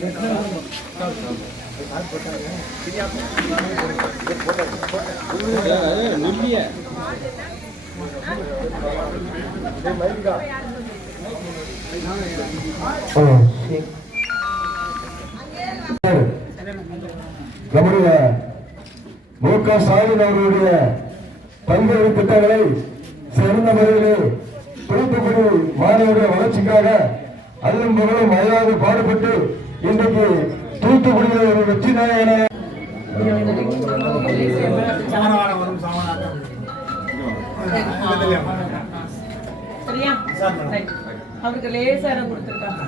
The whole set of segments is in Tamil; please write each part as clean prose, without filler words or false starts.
நம்முடைய மு.க. ஸ்டாலின் அவர்களுடைய பல்வேறு திட்டங்களை சிறந்த முறையிலே தூத்துக்குடி மாணவருடைய வளர்ச்சிக்காக அல்லும் பகலும் அயராது பாடுபட்டு இன்றைக்கு தூத்துக்குடியில் ஒரு வெற்றி நாயகன அவருக்கு லேசார கொடுத்துருக்காங்க.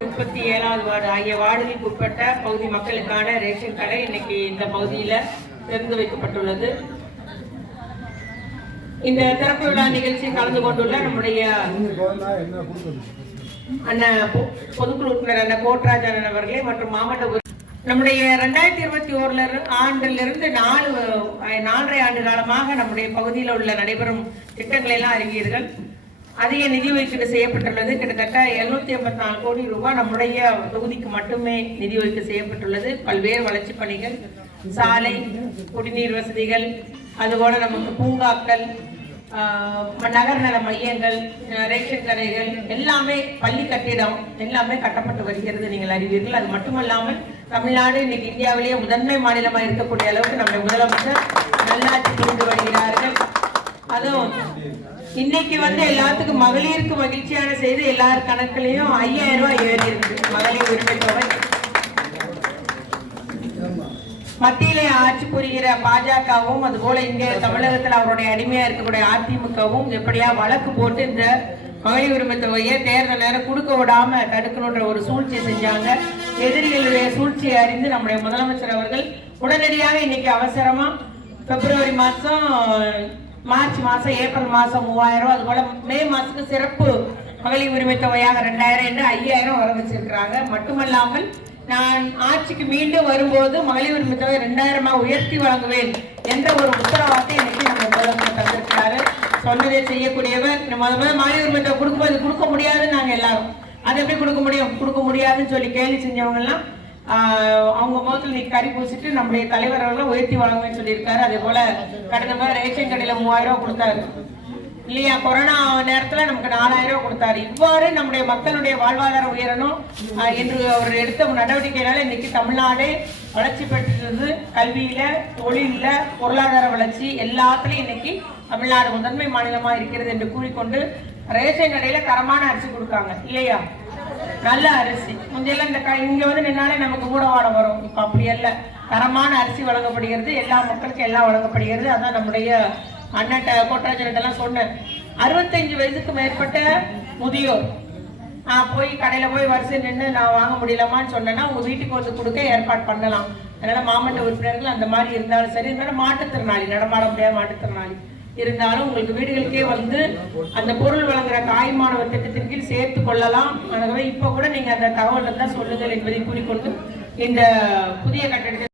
முப்பத்தி 7வது வார்டு ஆகிய வார்டுகளுக்கு உட்பட்ட பகுதி மக்களுக்கான ரேஷன் கடை இன்னைக்கு இந்த பகுதியில திறந்து வைக்கப்பட்டுள்ளது. இந்த திறப்பு விழா நிகழ்ச்சியில் கலந்து கொண்டுள்ள நம்முடைய அண்ணன் பொதுக்குழு உறுப்பினர் அண்ணன் கோட்ராஜ் அண்ணன் அவர்களே மற்றும் மாவட்ட நம்முடைய 2021 ஆண்டிலிருந்து 4.5 ஆண்டு காலமாக நம்முடைய பகுதியில் உள்ள நடைபெறும் திட்டங்களை எல்லாம் அறிவீர்கள். அதிக நிதி ஒதுக்கீடு செய்யப்பட்டுள்ளது. கிட்டத்தட்ட 754 கோடி ரூபாய் நம்முடைய தொகுதிக்கு மட்டுமே நிதி ஒதுக்கீடு செய்யப்பட்டுள்ளது. பல்வேறு வளர்ச்சி பணிகள், சாலை, குடிநீர் வசதிகள், அதுபோல நமக்கு பூங்காக்கள், நகர்நல மையங்கள், ரேஷன் கடைகள் எல்லாமே, பள்ளி கட்டிடம் எல்லாமே கட்டப்பட்டு வருகிறது. நீங்கள் அறிவீர்கள். அது மட்டுமல்லாமல் தமிழ்நாடு இன்னைக்கு இந்தியாவிலேயே முதன்மை மாநிலமாக இருக்கக்கூடிய அளவுக்கு நம்முடைய முதலமைச்சர் நல்லாட்சி புரிந்து வருகிறார்கள். அதுவும் இன்னைக்கு எல்லாத்துக்கும் மகளிருக்கு மகிழ்ச்சியான செய்தி, எல்லார் கணக்குலையும் 5000 ரூபாய் ஏறி இருக்கு மகளிர் உரிமை தொகை. மத்தியிலே ஆட்சி புரிகிற பாஜகவும் அதுபோல இங்க தமிழகத்தில் அவருடைய அடிமையா இருக்கக்கூடிய அதிமுகவும் எப்படியா வழக்கு போட்டு இந்த மகளிர் உரிமை தொகையை தேர்தல் நேரம் கொடுக்க விடாம தடுக்கணுன்ற ஒரு சூழ்ச்சியை செஞ்சாங்க. எதிரிகளுடைய சூழ்ச்சியை அறிந்து நம்முடைய முதலமைச்சர் அவர்கள் உடனடியாக இன்னைக்கு அவசரமா பிப்ரவரி மாசம், மார்ச் மாசம், ஏப்ரல் மாசம் 3000, அதுபோல மே மாசத்துக்கு சிறப்பு மகளிர் உரிமை தொகையாக 2000 என்று 5000 வர வச்சிருக்கிறாங்க. மட்டுமல்லாமல் நான் ஆட்சிக்கு மீண்டும் வரும்போது மகளிர் உரிமை தொகை 2000 உயர்த்தி வழங்குவேன் என்ற ஒரு உத்தரவாதத்தை இன்னைக்கு நம்ம முதலமைச்சர் தந்திருக்கிறாரு. சொன்னதை செய்யக்கூடியவர். முதல்ல மகளிர் உரிமை தொகை கொடுக்கும்போது கொடுக்க முடியாதுன்னு நாங்க எல்லாரும், அது எப்படி கொடுக்க முடியும், கொடுக்க முடியாதுன்னு சொல்லி கேள்வி செஞ்சவங்க எல்லாம் அவங்க முகத்தில் நீ கறி பூசிட்டு நம்முடைய தலைவர் அவர்கள் உயர்த்தி வழங்குவேன்னு சொல்லியிருக்காரு. அதே போல கடந்த மாதிரி ரேஷன் கடையில 3000 ரூபாய் கொடுத்தாரு இல்லையா? கொரோனா நேரத்துல நமக்கு 4000 ரூபாய் கொடுத்தாரு. இவ்வாறு நம்முடைய மக்களுடைய வாழ்வாதாரம் உயரணும் என்று அவர் எடுத்த நடவடிக்கையினால இன்னைக்கு தமிழ்நாடு வளர்ச்சி பெற்றது. கல்வியில, தொழில, பொருளாதார வளர்ச்சி எல்லாத்துலயும் இன்னைக்கு தமிழ்நாடு முதன்மை மாநிலமா இருக்கிறது என்று கூறிக்கொண்டு ரேஷன் கடையில தரமான அரிசி கொடுக்காங்க இல்லையா? நல்ல அரிசி. முந்தையெல்லாம் இங்க நின்னாலே நமக்கு ஊடவாடம் வரும். இப்ப அப்படி அல்ல, தரமான அரிசி வழங்கப்படுகிறது. எல்லா மக்களுக்கும் எல்லாம் வழங்கப்படுகிறது. அதான் நம்முடைய அண்ணட்ட கோட்டராஜன் சொன்னேன். 65 வயதுக்கு மேற்பட்ட முதியோர் நான் போய் கடையில போய் வரிசை நின்று நான் வாங்க முடியலாமான்னு சொன்னேன்னா உங்க வீட்டுக்கு கொடுக்க ஏற்பாடு பண்ணலாம். அதனால மாவட்ட உறுப்பினர்கள் அந்த மாதிரி இருந்தாலும் சரி, இருந்தாலும் மாற்றுத்திறனாளி, நடமாட முடியாத மாற்றுத்திறனாளி இருந்தாலும் உங்களுக்கு வீடுகளுக்கே அந்த பொருள் வழங்குற தாய்மானவர் திட்டத்தின் கீழ் சேர்த்து கொள்ளலாம். ஆகவே இப்ப கூட நீங்க அந்த தகவல் தான் சொல்லுங்கள் என்பதை கூறிக்கொண்டு இந்த புதிய கட்டடத்தை